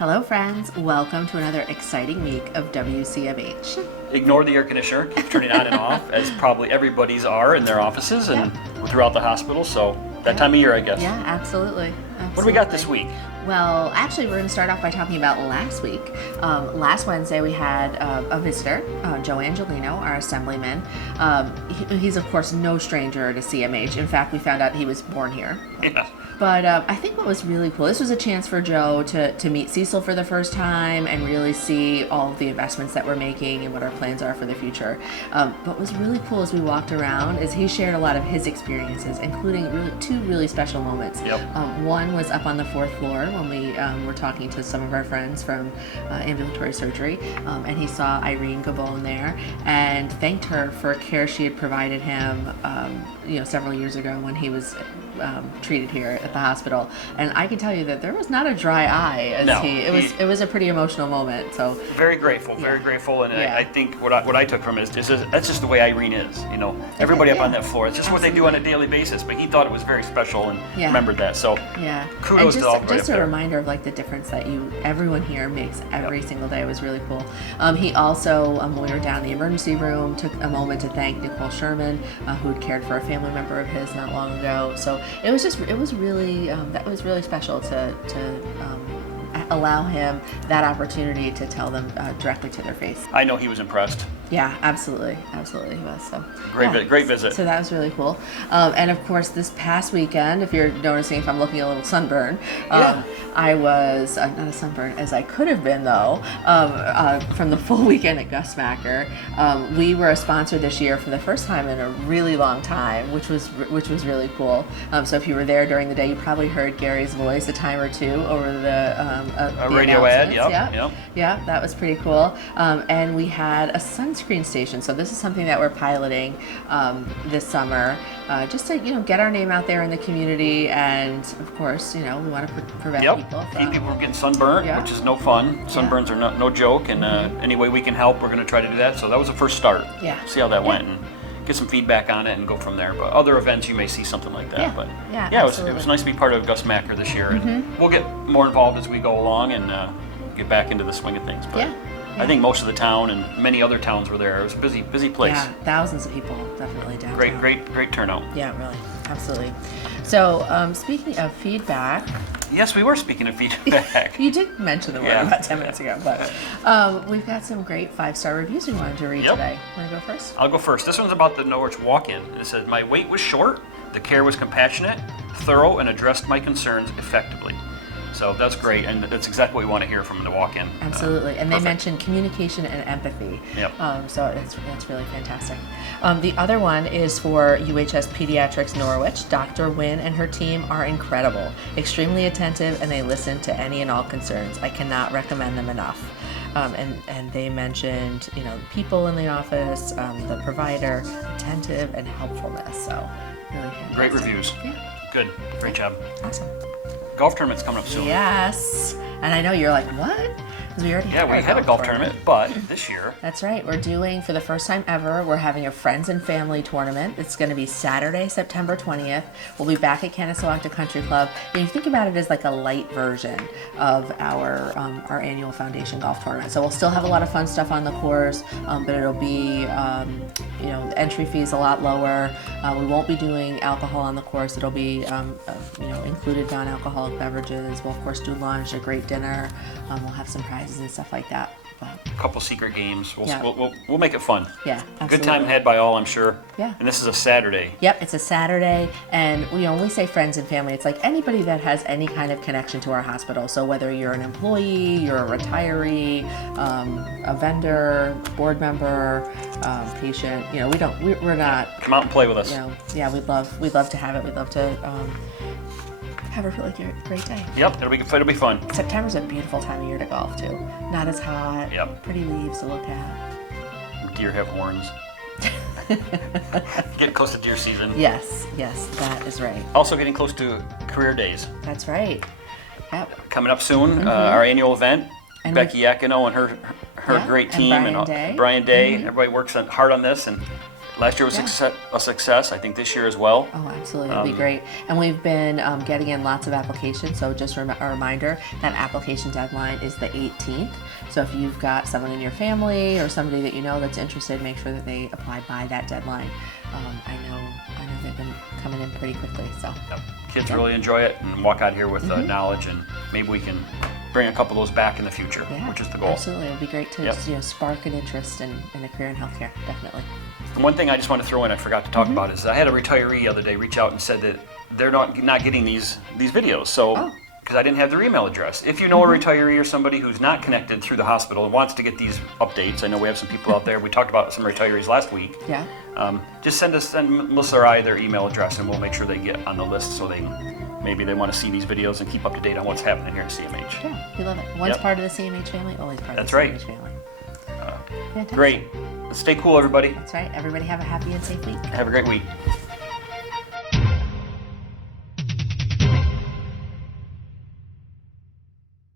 Hello friends, welcome to another exciting week of WCMH. Ignore the air conditioner, keep turning on and off, as probably everybody's are in their offices and throughout the hospital, so that time of year, I guess. Yeah, absolutely. What do we got this week? Well, actually, we're going to start off by talking about last week. Last Wednesday, we had a visitor, Joe Angelino, our assemblyman. He's, of course, no stranger to CMH. In fact, we found out he was born here. Yeah. But I think what was really cool, this was a chance for Joe to meet Cecil for the first time and really see all of the investments that we're making and what our plans are for the future. But what was really cool as we walked around is he shared a lot of his experiences, including two really special moments. Yep. One was up on the fourth floor when we were talking to some of our friends from ambulatory surgery, and he saw Irene Gabon there and thanked her for care she had provided him several years ago when he was treated here at the hospital. And I can tell you that there was not a dry eye as it was a pretty emotional moment. So very grateful, and I think what I took from it is that's just the way Irene is. Everybody up on that floor, it's just what they do on a daily basis. But he thought it was very special and remembered that. So kudos to all. Just a reminder of the difference that everyone here makes every single day. It was really cool. He also, when we were down in the emergency room, took a moment to thank Nicole Sherman, who had cared for a family member of his not long ago. So it was really special to allow him that opportunity to tell them directly to their face. I know he was impressed. Yeah, absolutely he was. So great visit. So that was really cool. And of course, this past weekend, if you're noticing, if I'm looking a little sunburned, I was not as sunburned as I could have been though. From the full weekend at Gus Macker, we were a sponsor this year for the first time in a really long time, which was really cool. So if you were there during the day, you probably heard Gary's voice a time or two over the radio ad. Yeah, that was pretty cool. And we had a sunscreen station. So this is something that we're piloting this summer, just to get our name out there in the community, and of course, we want to prevent people from getting sunburned, which is no fun. Sunburns are no joke, and any way we can help, we're going to try to do that. So that was the first start. Yeah. See how that went and get some feedback on it and go from there. But other events, you may see something like that. It was nice to be part of Gus Macker this year, and we'll get more involved as we go along and get back into the swing of things. But I think most of the town and many other towns were there. It was a busy place. Yeah, thousands of people definitely downtown. Great turnout. Yeah, really, absolutely. So speaking of feedback. Yes, we were speaking of feedback. You did mention the word about 10 minutes ago, but we've got some great 5-star reviews we wanted to read today. Want to go first? I'll go first. This one's about the Norwich walk-in. It says, "My wait was short, the care was compassionate, thorough, and addressed my concerns effectively." So that's great, and that's exactly what we want to hear from the walk-in. Absolutely, and they mentioned communication and empathy. Yep. So that's really fantastic. The other one is for UHS Pediatrics Norwich. Dr. Wynn and her team are incredible, extremely attentive, and they listen to any and all concerns. I cannot recommend them enough. And they mentioned, people in the office, the provider, attentive and helpfulness. So really fantastic. Great reviews. Yeah. Good. Great job. Awesome. Golf tournament's coming up soon. Yes. And I know you're like, what? Because we already had a golf tournament, but this year. That's right. We're doing, for the first time ever, we're having a friends and family tournament. It's going to be Saturday, September 20th. We'll be back at Canasawagta Country Club. And you think about it as like a light version of our annual foundation golf tournament. So we'll still have a lot of fun stuff on the course, but it'll be, the entry fee is a lot lower. We won't be doing alcohol on the course. It'll be, included non-alcoholic beverages. We'll, of course, do lunch, a great dinner. We'll have some prizes and stuff like that. But a couple secret games. We'll make it fun. Yeah, absolutely. Good time had by all, I'm sure. Yeah. And this is a Saturday. Yep, it's a Saturday, and when we say friends and family, it's like anybody that has any kind of connection to our hospital. So whether you're an employee, you're a retiree, a vendor, board member, patient, we're not. Come out and play with us. We'd love to have it. We'd love to have a really great day. Yep, it'll be fun. September's a beautiful time of year to golf too. Not as hot. Yep. Pretty leaves to look at. Deer have horns. Getting close to deer season. Yes, that is right. Also getting close to Career Days. That's right. Yep. Coming up soon, our annual event. And Becky Yakino and her great team, and Brian Day. Brian Day. Everybody works hard on this, and Last year was a success. I think this year as well. Oh, absolutely. It'll be great. And we've been getting in lots of applications. So just a reminder, that application deadline is the 18th. So if you've got someone in your family or somebody that you know that's interested, make sure that they apply by that deadline. I know they've been coming in pretty quickly. So kids really enjoy it and walk out here with knowledge, and maybe we can bring a couple of those back in the future, which is the goal. Absolutely. It'll be great to spark an interest in a career in healthcare. Definitely. And one thing I just want to throw in, I forgot to talk about, is I had a retiree the other day reach out and said that they're not getting these videos. So, because I didn't have their email address. If you know a retiree or somebody who's not connected through the hospital and wants to get these updates, I know we have some people out there. We talked about some retirees last week. Yeah. Just send Melissa or I their email address, and we'll make sure they get on the list so maybe they want to see these videos and keep up to date on what's happening here at CMH. Yeah, we love it. Once part of the CMH family, always part of the CMH family. Great. Stay cool, everybody. That's right. Everybody have a happy and safe week. Have a great week.